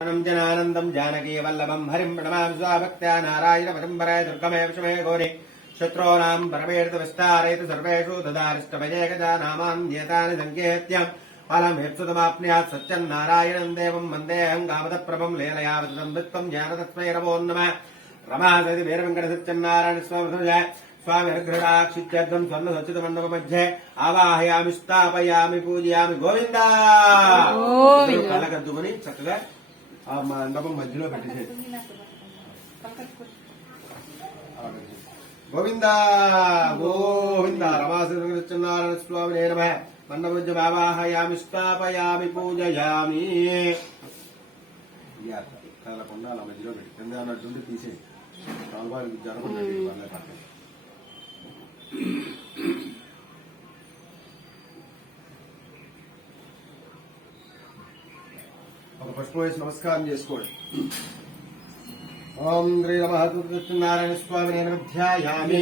जनानन्दं जानकी वल्लभं हरिं प्रणमामि स्वाभक्त्या नारायणपदम्बराय दुर्गमे विषमे घोरे शत्रूणां परमेर्दविस्तारयतु सर्वेषु ददारिष्टभये गजानामान्येतानि सङ्केत्यं फलमेप्सुतमाप्नुयात् सत्यन्नारायणं देवं वन्देऽहं कामदप्रभं लीलयावततं वृत्तं ज्ञानतस्मै नमो नमः रमासति वीरवेङ्कटसत्यन्नारायण स्वामी स्वामिर्घृणाक्षित्यर्थं स्वर्णसच्युतमण्डपमध्ये आवाहयामि स्थापयामि पूजयामि गोविन्दा కలగద్దుకొని చక్కగా ఆ మండపం మధ్యలో పెట్టేసేది గోవింద గోవింద రమాసనారాయణ స్వామి నమ మండపం ఆవాహయామి స్థాపయామి పూజయామి కదలకుండా అలా మధ్యలో పెట్టి కింద అన్నట్టుండి తీసేది రాముగారికి జరగకుండా ఒక పుష్పం వేసి నమస్కారం చేసుకోండి. ఓం శ్రీ రమహ నారాయణ స్వామి నేను ధ్యాయామి.